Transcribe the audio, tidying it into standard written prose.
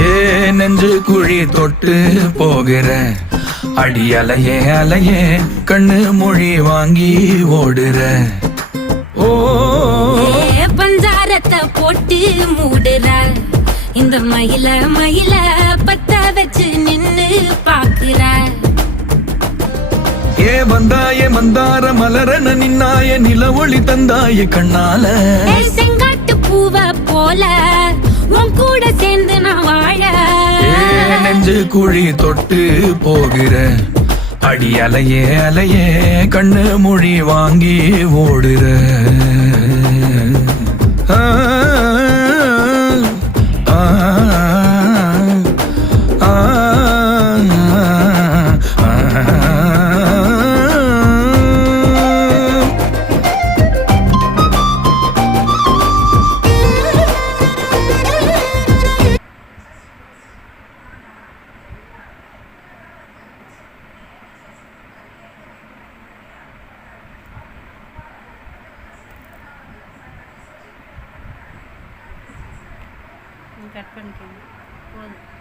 ஏ நெஞ்சு குழி தொட்டு போகிற அடி அலையே அலையே கண்ணு மொழி வாங்கி ஓடுற. ஓ பஞ்சாரத்தை போட்டு மூடுற இந்த மயில மயில பத்த வச்சு நின்னு பாக்குற. ஏ வந்தாய மந்தார மலரன நின்னாய நில ஒளி தந்தாய கண்ணால. செங்காட்டு பூவ போல உன் கூட சேர்ந்து நான் வாழ. நெஞ்சு குழி தொட்டு போகிற அடி அலையே அலையே கண்ணு மொழி வாங்கி ஓடுற. கட் பண்ணிக்கோங்க போதும்.